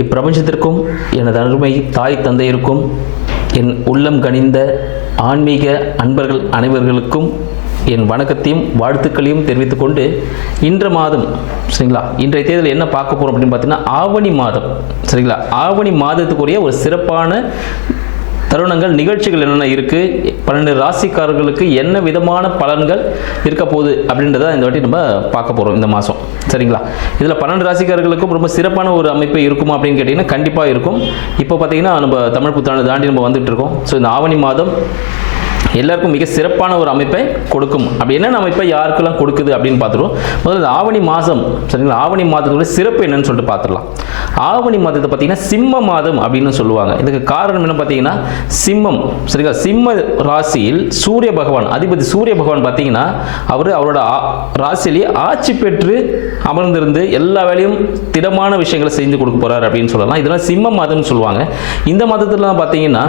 இப்பிரபஞ்சத்திற்கும் எனது அருமை தாய் தந்தையருக்கும் என் உள்ளம் கனிந்த ஆன்மீக அன்பர்கள் அனைவர்களுக்கும் என் வணக்கத்தையும் வாழ்த்துக்களையும் தெரிவித்துக் கொண்டு இன்ற மாதம் சரிங்களா, இன்றைய தேதியில் என்ன பார்க்க போகிறோம் அப்படின்னு பார்த்தீங்கன்னா ஆவணி மாதம் சரிங்களா. ஆவணி மாதத்துக்குரிய ஒரு சிறப்பான தருணங்கள் நிகழ்ச்சிகள் என்னென்ன இருக்குது, 12 ராசிக்காரர்களுக்கு என்ன விதமான பலன்கள் இருக்க போகுது அப்படின்றத இந்த வாட்டி நம்ம பார்க்க போகிறோம் இந்த மாதம் சரிங்களா. இதில் 12 ராசிக்காரர்களுக்கும் ரொம்ப சிறப்பான ஒரு அமைப்பு இருக்குமா அப்படின்னு கேட்டிங்கன்னா கண்டிப்பாக இருக்கும். இப்போ பார்த்தீங்கன்னா நம்ம தமிழ் புத்தாண்டு தாண்டி நம்ம வந்துட்டு இருக்கோம். ஸோ இந்த ஆவணி மாதம் எல்லாருக்கும் மிக சிறப்பான ஒரு அமைப்பை கொடுக்கும். அப்படி என்னென்ன அமைப்பை யாருக்கெல்லாம் கொடுக்குது அப்படின்னு பார்த்துருவோம். முதல்ல ஆவணி மாதம் சரிங்களா, ஆவணி மாதத்தோட சிறப்பு என்னன்னு சொல்லிட்டு பார்த்துடலாம். ஆவணி மாதத்தை பார்த்தீங்கன்னா சிம்ம மாதம் அப்படின்னு சொல்லுவாங்க. இதுக்கு காரணம் என்ன பார்த்தீங்கன்னா சிம்மம் சரிங்களா, சிம்ம ராசியில் சூரிய பகவான் அதிபதி சூரிய பகவான் பார்த்தீங்கன்னா அவரோட ராசியிலேயே ஆட்சி பெற்று அமர்ந்திருந்து எல்லா வேலையும் திடமான விஷயங்களை செஞ்சு கொடுக்க போறார் அப்படின்னு சொல்லலாம். இதெல்லாம் சிம்ம மாதம்னு சொல்லுவாங்க. இந்த மாதத்துல பார்த்தீங்கன்னா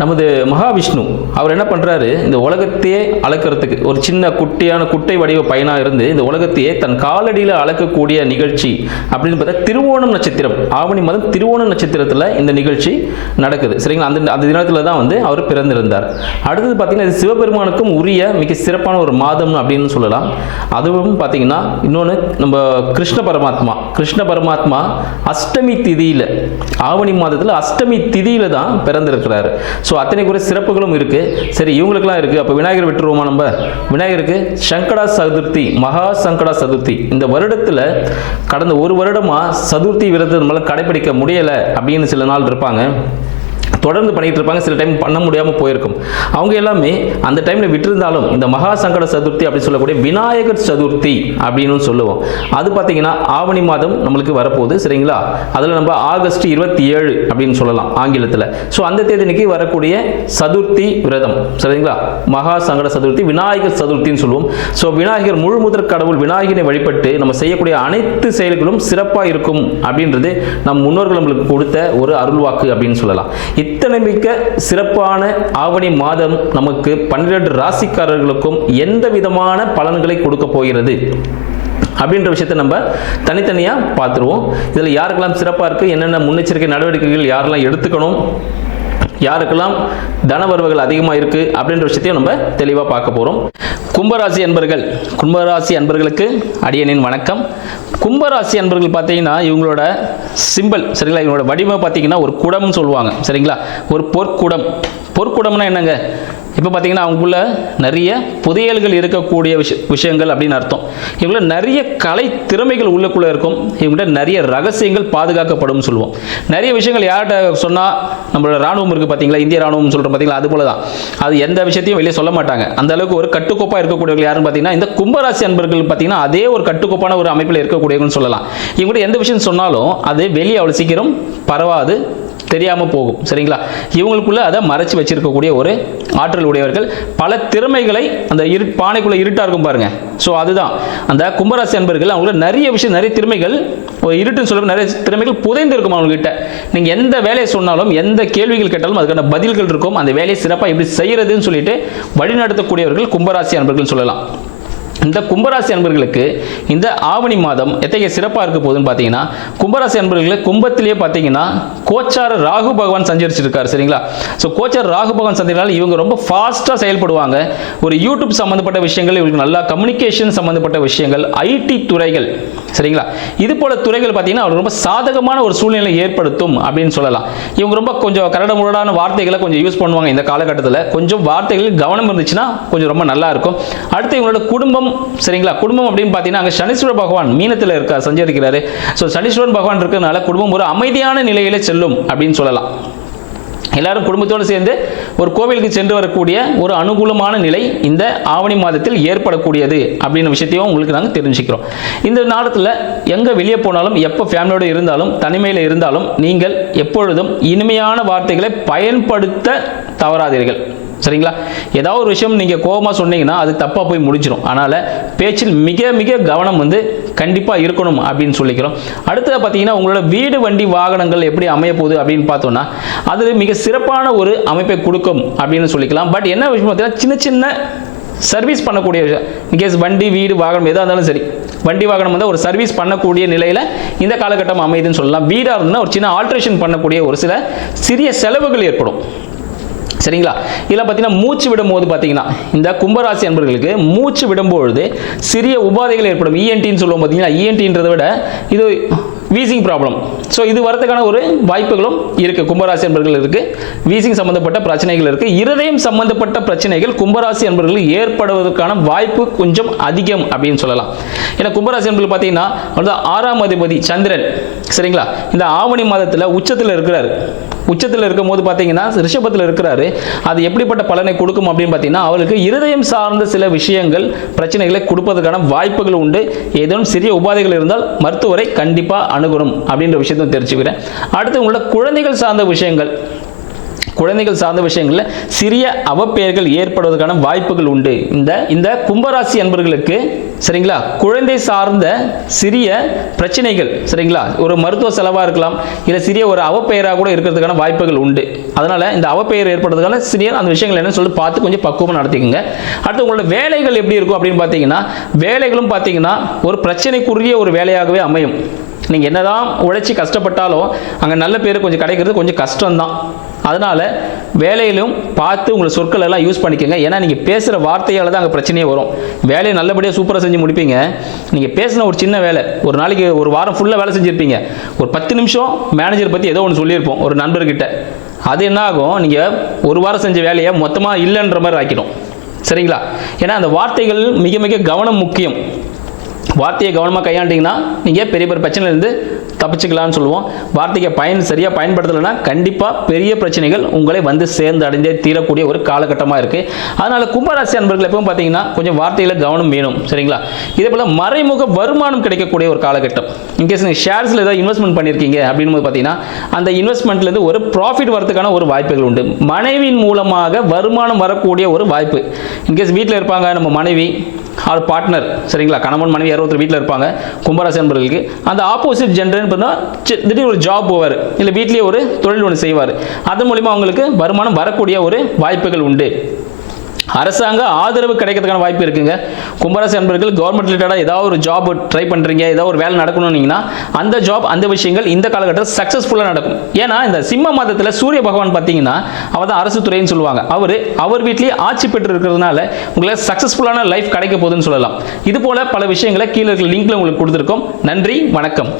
நமது மகாவிஷ்ணு அவர் என்ன பண்ணுறாரு, இந்த உலகத்தையே அளக்கிறதுக்கு ஒரு சின்ன குட்டை வடிவ பையனாக இருந்து இந்த உலகத்தையே தன் காலடியில் அளக்கக்கூடிய நிகழ்ச்சி அப்படின்னு பார்த்தா திருவோணம் நட்சத்திரம், ஆவணி மாதம் திருவோணம் நட்சத்திரத்தில் இந்த நிகழ்ச்சி நடக்குது சரிங்களா. அந்த தினத்தில் தான் அவர் பிறந்திருந்தார். அடுத்தது பார்த்தீங்கன்னா இது சிவபெருமானுக்கும் உரிய மிக சிறப்பான ஒரு மாதம் அப்படின்னு சொல்லலாம். அதுவும் பார்த்தீங்கன்னா இன்னொன்று நம்ம கிருஷ்ண பரமாத்மா அஷ்டமி திதியில், ஆவணி மாதத்தில் அஷ்டமி திதியில் தான் பிறந்திருக்கிறாரு. ஸோ அத்தனை கூட சிறப்புகளும் இருக்கு. சரி, இவங்களுக்குலாம் இருக்கு. அப்போ விநாயகர் விட்டுருவோமா நம்ம? விநாயகருக்கு சங்கடா சதுர்த்தி, மகா சங்கடா சதுர்த்தி இந்த வருடத்தில் கடந்த ஒரு வருடமா சதுர்த்தி விரதத்தை நம்மளால கடைபிடிக்க முடியல அப்படின்னு சில நாள் இருப்பாங்க, தொடர்ந்து பண்ணிட்டு இருப்பாங்க. சில டைம் பண்ண முடியாமல் போயிருக்கும். அவங்க எல்லாமே அந்த டைம்ல விட்டிருந்தாலும் இந்த மகா சங்கட சதுர்த்தி அப்படின்னு சொல்லக்கூடிய விநாயகர் சதுர்த்தி அப்படின்னு சொல்லுவோம். அது பார்த்தீங்கன்னா ஆவணி மாதம் நம்மளுக்கு வரப்போகுது சரிங்களா. அதில் நம்ம ஆகஸ்ட் 27 அப்படின்னு சொல்லலாம் ஆங்கிலத்தில். ஸோ அந்த தேதிக்கு வரக்கூடிய சதுர்த்தி விரதம் சரிங்களா, மகா சங்கட சதுர்த்தி விநாயகர் சதுர்த்தின்னு சொல்லுவோம். ஸோ விநாயகர் முழு முதற் கடவுள் விநாயகரை வழிபட்டு நம்ம செய்யக்கூடிய அனைத்து செயல்களும் சிறப்பாக இருக்கும் அப்படின்றது நம் முன்னோர்கள் நம்மளுக்கு கொடுத்த ஒரு அருள்வாக்கு அப்படின்னு சொல்லலாம். இத்தனை மிக்க சிறப்பான ஆவணி மாதம் நமக்கு 12 ராசிக்காரர்களுக்கும் எந்த விதமான பலன்களை கொடுக்க போகிறது அப்படின்ற விஷயத்தை நம்ம தனித்தனியாக பார்த்துருவோம். இதில் யாருக்கெல்லாம் சிறப்பாக இருக்குது, என்னென்ன முன்னெச்சரிக்கை நடவடிக்கைகள் யாரெல்லாம் எடுத்துக்கணும், யாருக்கெல்லாம் தனவரவுகள் அதிகமாக இருக்குது அப்படின்ற விஷயத்தையும் நம்ம தெளிவாக பார்க்க போகிறோம். கும்பராசி அன்பர்களுக்கு அடியனின் வணக்கம். கும்பராசி அன்பர்கள் பார்த்தீங்கன்னா இவங்களோட சிம்பிள் சரிங்களா, இவங்களோட வடிவம் பார்த்தீங்கன்னா ஒரு குடம்னு சொல்லுவாங்க சரிங்களா, ஒரு பொற்குடம்னா என்னங்க, இப்போ பார்த்தீங்கன்னா அவங்களுக்குள்ள நிறைய புதையல்கள் இருக்கக்கூடிய விஷயங்கள் அப்படின்னு அர்த்தம். இவங்கள நிறைய கலை திறமைகள் உள்ளுக்குள்ளே இருக்கும். இவங்கள்ட்ட நிறைய ரகசியங்கள் பாதுகாக்கப்படும் சொல்லுவோம். நிறைய விஷயங்கள் யார்கிட்ட சொன்னால், நம்மளோட ராணுவம் இருக்குது பார்த்தீங்களா, இந்திய ராணுவம் சொல்கிறோம் பார்த்தீங்களா, அது போல தான். அது எந்த விஷயத்தையும் வெளியே சொல்ல மாட்டாங்க. அந்த அளவுக்கு ஒரு கட்டுக்கோப்பாக இருக்கக்கூடியவர்கள் யாருன்னு பார்த்தீங்கன்னா இந்த கும்பராசி அன்பர்கள் பார்த்தீங்கன்னா அதே ஒரு கட்டுக்கோப்பான ஒரு அமைப்பில் இருக்கக்கூடியவங்கன்னு சொல்லலாம். இவங்கள்ட்ட எந்த விஷயம் சொன்னாலும் அது வெளியே அவ்வளோ சீக்கிரம் பரவாது, தெரியாமல் போகும் சரிங்களா. இவங்களுக்குள்ள அதை மறைச்சி வச்சிருக்கக்கூடிய ஒரு ஆற்றல் உடையவர்கள். பல திறமைகளை அந்த பானைக்குள்ள இருட்டா இருக்கும் பாருங்க. ஸோ அதுதான் அந்த கும்பராசி அன்பர்கள். அவங்களுக்கு நிறைய திறமைகள், இருட்டுன்னு சொல்ல நிறைய திறமைகள் புதைந்து இருக்கும் அவங்ககிட்ட. நீங்க எந்த வேலையை சொன்னாலும் எந்த கேள்விகள் கேட்டாலும் அதுக்கான பதில்கள் இருக்கும். அந்த வேலையை சிறப்பாக எப்படி செய்யறதுன்னு சொல்லிட்டு வழிநடத்தக்கூடியவர்கள் கும்பராசி அன்பர்கள் சொல்லலாம். இந்த கும்பராசி அன்பர்களுக்கு இந்த ஆவணி மாதம் எத்தகைய சிறப்பாக இருக்க போகுதுன்னு பார்த்தீங்கன்னா, கும்பராசி அன்பர்களுக்கு கும்பத்திலேயே பார்த்தீங்கன்னா கோச்சார ராகு பகவான் சஞ்சரிச்சிருக்காரு சரிங்களா. ஸோ கோச்சார ராகு பகவான் சந்திரனால இவங்க ரொம்ப ஃபாஸ்ட்டாக செயல்படுவாங்க. ஒரு யூடியூப் சம்மந்தப்பட்ட விஷயங்கள், இவங்களுக்கு நல்லா கம்யூனிகேஷன் சம்மந்தப்பட்ட விஷயங்கள், ஐடி துறைகள் சரிங்களா, இது போல துறைகள் பார்த்தீங்கன்னா அவர் ரொம்ப சாதகமான ஒரு சூழ்நிலை ஏற்படுத்தும் அப்படின்னு சொல்லலாம். இவங்க ரொம்ப கொஞ்சம் கரடுமுரடான வார்த்தைகளை கொஞ்சம் யூஸ் பண்ணுவாங்க. இந்த காலகட்டத்தில் கொஞ்சம் வார்த்தைகளில் கவனம் இருந்துச்சுன்னா கொஞ்சம் ரொம்ப நல்லா இருக்கும். அடுத்து இவங்களோட குடும்பம் சரிங்களா, குடும்பம் அப்படின்னு பார்த்தீங்கன்னா அங்கே சனீஸ்வர பகவான் மீனத்தில் இருக்கார், சஞ்சரிக்கிறாரு. ஸோ சனீஸ்வரன் பகவான் இருக்கிறதுனால குடும்பம் ஒரு அமைதியான நிலையில செல்லும் அப்படின்னு சொல்லலாம். எல்லாரும் குடும்பத்தோடு சேர்ந்து ஒரு கோவிலுக்கு சென்று வரக்கூடிய ஒரு அனுகூலமான நிலை இந்த ஆவணி மாதத்தில் ஏற்படக்கூடியது அப்படின்ற விஷயத்தையும் உங்களுக்கு நாங்கள் தெரிஞ்சுக்கிறோம். இந்த நாளத்தில் எங்கே வெளியே போனாலும், எப்போ ஃபேமிலியோடு இருந்தாலும், தனிமையில் இருந்தாலும் நீங்கள் எப்பொழுதும் இனிமையான வார்த்தைகளை பயன்படுத்த தவறாதீர்கள் சரிங்களா. ஏதாவது ஒரு விஷயம் நீங்கள் கோபமாக சொன்னீங்கன்னா அது தப்பாக போய் முடிச்சிடும். அதனால் பேச்சில் மிக மிக கவனம் கண்டிப்பாக இருக்கணும் அப்படின்னு சொல்லிக்கிறோம். அடுத்தது பார்த்தீங்கன்னா உங்களோட வீடு வண்டி வாகனங்கள் எப்படி அமைய போகுது அப்படின்னு பார்த்தோம்னா அது மிக சிறப்பான ஒரு அமைப்பை கொடுக்கும் அப்படின்னு சொல்லிக்கலாம். பட் என்ன விஷயம் பார்த்தீங்கன்னா சின்ன சர்வீஸ் பண்ணக்கூடிய இன்கேஸ் வண்டி வீடு வாகனம் எதாக இருந்தாலும் சரி, வண்டி வாகனம் வந்து ஒரு சர்வீஸ் பண்ணக்கூடிய நிலையில் இந்த காலகட்டம் அமையுதுன்னு சொல்லலாம். வீடாக இருந்தால் ஒரு சின்ன ஆல்ட்ரேஷன் பண்ணக்கூடிய ஒரு சில சிறிய செலவுகள் ஏற்படும். சரிங்களா? இதில் பார்த்தீங்கன்னா மூச்சு விடும் போது பார்த்தீங்கன்னா இந்த கும்பராசி அன்பர்களுக்கு மூச்சு விடும்பொழுது சிறிய உபாதைகள் ஏற்படும். இஎன்டின்னு சொல்லுவோம் பார்த்தீங்கன்னா, இஎன்டின்றதை விட இது வீசிங் ப்ராப்ளம். ஸோ இது வரதுக்கான ஒரு வாய்ப்புகளும் இருக்குது. கும்பராசி அன்பர்கள் இருக்குது, வீசிங் சம்மந்தப்பட்ட பிரச்சனைகள் இருக்குது. இருதயம் சம்மந்தப்பட்ட பிரச்சனைகள் கும்பராசி அன்பர்கள் ஏற்படுவதற்கான வாய்ப்பு கொஞ்சம் அதிகம் அப்படின்னு சொல்லலாம். ஏன்னா கும்பராசி அன்பர்கள் பார்த்தீங்கன்னா 6ஆம் அதிபதி சந்திரன், சரிங்களா, இந்த ஆவணி மாதத்தில் உச்சத்தில் இருக்கிறார். உச்சத்தில் இருக்கும் போது பார்த்தீங்கன்னா ரிஷபத்தில் இருக்கிறாரு. அது எப்படிப்பட்ட பலனை கொடுக்கும் அப்படின்னு பார்த்தீங்கன்னா, அவளுக்கு இருதயம் சார்ந்த சில விஷயங்கள் பிரச்சனைகளை கொடுப்பதற்கான வாய்ப்புகள் உண்டு. ஏதேனும் சிறிய உபாதைகள் இருந்தால் மருத்துவரை கண்டிப்பாக அணுகணும் அப்படின்ற விஷயத்தை தெரிஞ்சுக்கிறேன். அடுத்து உங்களோட குழந்தைகள் சார்ந்த விஷயங்களில் சிறிய அவப்பெயர்கள் ஏற்படுவதற்கான வாய்ப்புகள் உண்டு. இந்த கும்பராசி அன்பர்களுக்கு, சரிங்களா, குழந்தை சார்ந்த சிறிய பிரச்சனைகள், சரிங்களா, ஒரு மருத்துவ செலவாக இருக்கலாம், இல்லை சிறிய ஒரு அவப்பெயராக கூட இருக்கிறதுக்கான வாய்ப்புகள் உண்டு. அதனால் இந்த அவப்பெயர் ஏற்படுறதுக்கான சிறிய அந்த விஷயங்கள் என்னன்னு சொல்லி பார்த்து கொஞ்சம் பக்குவமாக நடத்திக்கோங்க. அடுத்து உங்களோட வேலைகள் எப்படி இருக்கும் அப்படின்னு பார்த்தீங்கன்னா, வேலைகளும் பார்த்தீங்கன்னா ஒரு பிரச்சனைக்குரிய ஒரு வேலையாகவே அமையும். நீங்கள் என்னதான் உழைச்சி கஷ்டப்பட்டாலும் அங்கே நல்ல பேர் கொஞ்சம் கிடைக்கிறது கொஞ்சம் கஷ்டம்தான். அதனால் வேலையிலும் பார்த்து உங்களை சொற்கள் எல்லாம் யூஸ் பண்ணிக்கோங்க. ஏன்னா நீங்கள் பேசுகிற வார்த்தையால் தான் அங்கே பிரச்சனையே வரும். வேலையை நல்லபடியாக சூப்பராக செஞ்சு முடிப்பீங்க. நீங்கள் பேசின ஒரு சின்ன வேலை, ஒரு நாளைக்கு ஒரு வாரம் ஃபுல்லாக வேலை செஞ்சுருப்பீங்க. ஒரு 10 நிமிஷம் மேனேஜர் பற்றி ஏதோ ஒன்று சொல்லியிருப்போம் ஒரு நண்பர்கிட்ட. அது என்ன ஆகும், நீங்கள் ஒரு வாரம் செஞ்ச வேலையை மொத்தமாக இல்லைன்ற மாதிரி ஆக்கிடும். சரிங்களா? ஏன்னா அந்த வார்த்தைகள் மிக மிக கவனம் முக்கியம். வார்த்தையை கவனமாக கையாண்டிங்கன்னா நீங்கள் பெரிய பெரிய பிரச்சனையிலேருந்து தப்பிச்சுக்கலாம்னு சொல்லுவோம். வார்த்தையை சரியாக பயன்படுத்தலைன்னா கண்டிப்பாக பெரிய பிரச்சனைகள் உங்களை வந்து சேர்ந்து அடைந்தே தீரக்கூடிய ஒரு காலகட்டமாக இருக்குது. அதனால் கும்பராசி அன்பர்கள் எப்பவும் பார்த்தீங்கன்னா கொஞ்சம் வார்த்தையில் கவனம் வேணும். சரிங்களா? இதே போல் மறைமுக வருமானம் கிடைக்கக்கூடிய ஒரு காலகட்டம். இன்கேஸ் நீங்கள் ஷேர்ஸில் ஏதாவது இன்வெஸ்ட்மெண்ட் பண்ணியிருக்கீங்க அப்படின்னு பார்த்தீங்கன்னா அந்த இன்வெஸ்ட்மெண்ட்லேருந்து ஒரு ப்ராஃபிட் வரதுக்கான ஒரு வாய்ப்புகள் உண்டு. மனைவியின் மூலமாக வருமானம் வரக்கூடிய ஒரு வாய்ப்பு. இன்கேஸ் வீட்டில் இருப்பாங்க நம்ம மனைவி ஆர் பார்ட்னர், சரிங்களா, கணவன் மனைவி யாரோ வீட்டில் இருப்பாங்க கும்பராசி அன்பர்களுக்கு. அந்த ஆப்போசிட் ஜெண்டர்னு பார்த்தா திடீர்னு ஒரு ஜாப் போவார், இல்லை வீட்லேயே ஒரு தொழில் ஒன்று செய்வார். அதன் மூலிமா அவங்களுக்கு வருமானம் வரக்கூடிய ஒரு வாய்ப்புகள் உண்டு. அரசாங்க ஆதரவு கிடைக்கிறதுக்கான வாய்ப்பு இருக்குங்க. கும்பராசி அன்பர்கள் கவர்மெண்ட் ரிலேட்டடாக ஏதாவது ஒரு ஜாப் ட்ரை பண்ணுறீங்க, ஏதாவது ஒரு வேலை நடக்கணும்னீங்கன்னா அந்த ஜாப் அந்த விஷயங்கள் இந்த காலகட்டத்தில் சக்ஸஸ்ஃபுல்லாக நடக்கும். ஏன்னா இந்த சிம்ம மாதத்தில் சூரிய பகவான் பார்த்தீங்கன்னா அவர் தான் அரசு துறைன்னு சொல்லுவாங்க. அவர் வீட்லேயே ஆட்சி பெற்று இருக்கிறதுனால உங்களுக்கு சக்ஸஸ்ஃபுல்லான லைஃப் கிடைக்க போகுதுன்னு சொல்லலாம். இது போல பல விஷயங்களை கீழே இருக்கிற லிங்க்ல உங்களுக்கு கொடுத்துருக்கோம். நன்றி, வணக்கம்.